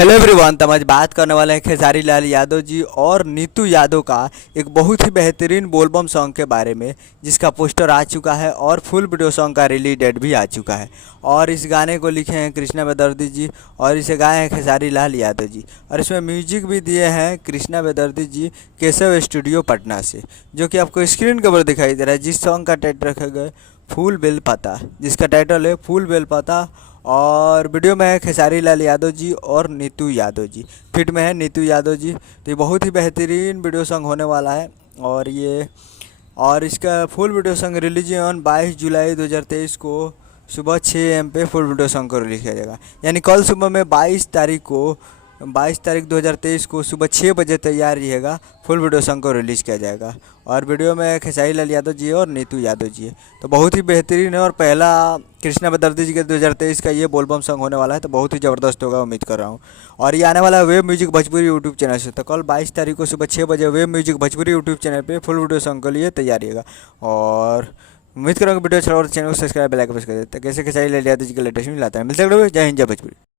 Hello everyone. तो हम आज बात करने वाले हैं खेसारी लाल यादव जी और नीतू यादव का एक बहुत ही बेहतरीन बोलबम सॉन्ग के बारे में, जिसका पोस्टर आ चुका है और फुल वीडियो सॉन्ग का रिलीज डेट भी आ चुका है। और इस गाने को लिखे हैं कृष्णा बेदर्दी जी और इसे गाए हैं खेसारी लाल यादव जी, और इसमें म्यूजिक भी दिए हैं कृष्णा बेदर्दी जी केशव स्टूडियो पटना से, जो कि आपको स्क्रीन के ऊपर दिखाई दे रहा है। जिस सॉन्ग का टाइटल रखा गया है फूल बेल पता, जिसका टाइटल है फूल बेल पता। और वीडियो में है खेसारी लाल यादव जी और नीतू यादव जी, फिट में है नीतू यादव जी। तो ये बहुत ही बेहतरीन वीडियो सॉन्ग होने वाला है। और इसका full video song release on 22 जुलाई 2023 को सुबह 6 AM पे फुल वीडियो सॉन्ग को रिलीज किया जाएगा। यानी कल सुबह में 22 तारीख 2023 को सुबह 6 बजे तैयार रहिएगा, फुल वीडियो सॉन्ग को रिलीज़ किया जाएगा। और वीडियो में खेसारी लाल यादव जी है और नीतू यादव जी है। तो बहुत ही बेहतरीन है और पहला कृष्णा बेदर्दी जी के 2023 का ये बोलबम सॉन्ग होने वाला है। तो बहुत ही ज़बरदस्त होगा, उम्मीद कर रहा हूँ। और ये आने वाला है web music Bhojpuri YouTube channel से। तो कल 22 तारीख को सुबह 6 बजे web music Bhojpuri YouTube channel पर फुल वीडियो सॉन्ग के लिए तैयार रहिएगा। और उम्मीद करूँगा वीडियो अच्छा और चैनल को सब्सक्राइब बेल आइकन प्रेस कर देते हैं। कैसे खेसारी लाल यादव जी के लेटेस्ट न्यूज़ लाता है। मिलते हैं, जय हिंद जय भोजपुरी।